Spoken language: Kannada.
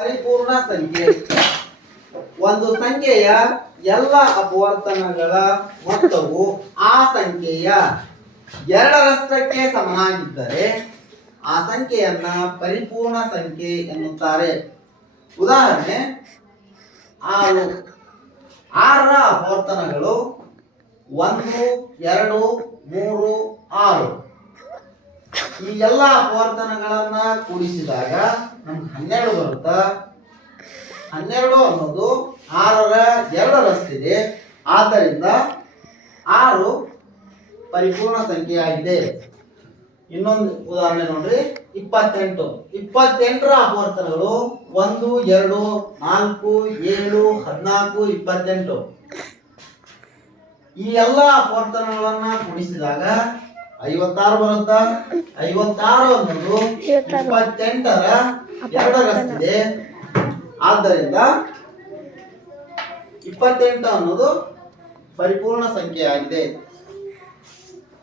ಪರಿಪೂರ್ಣ ಸಂಖ್ಯೆ ಒಂದು ಸಂಖ್ಯೆಯ ಎಲ್ಲ ಅಪವರ್ತನಗಳ ಮೊತ್ತವು ಆ ಸಂಖ್ಯೆಯ ಎರಡರಷ್ಟಕ್ಕೆ ಸಮನಾಗಿದ್ದರೆ ಆ ಸಂಖ್ಯೆಯನ್ನ ಪರಿಪೂರ್ಣ ಸಂಖ್ಯೆ ಎನ್ನುತ್ತಾರೆ. ಉದಾಹರಣೆ ಆರು ಆರರ ಅಪವರ್ತನಗಳು ಒಂದು, ಎರಡು, ಮೂರು, ಆರು. ಈ ಎಲ್ಲ ಅಪವರ್ತನಗಳನ್ನ ಕೂಡಿಸಿದಾಗ ನಮ್ಗೆ ಹನ್ನೆರಡು ಬರುತ್ತಾ. ಹನ್ನೆರಡು ಅನ್ನೋದು ಆರರ ಎರಡರಷ್ಟಿದೆ. ಆದ್ದರಿಂದ ಆರು ಪರಿಪೂರ್ಣ ಸಂಖ್ಯೆಯಾಗಿದೆ. ಇನ್ನೊಂದು ಉದಾಹರಣೆ ನೋಡ್ರಿ. ಇಪ್ಪತ್ತೆಂಟು. ಇಪ್ಪತ್ತೆಂಟರ ಅಪವರ್ತನಗಳು ಒಂದು, ಎರಡು, ನಾಲ್ಕು, ಏಳು, ಹದಿನಾಲ್ಕು, ಇಪ್ಪತ್ತೆಂಟು. ಈ ಎಲ್ಲ ಅಪವರ್ತನಗಳನ್ನ ಕೂಡಿಸಿದಾಗ ಐವತ್ತಾರು ಬರುತ್ತಾ? ಐವತ್ತಾರು ಅನ್ನೋದು ಇಪ್ಪತ್ತೆಂಟರ ಎರಡರಷ್ಟಿದೆ. ಆದ್ದರಿಂದ ಇಪ್ಪತ್ತೆಂಟು ಅನ್ನೋದು ಪರಿಪೂರ್ಣ ಸಂಖ್ಯೆಯಾಗಿದೆ.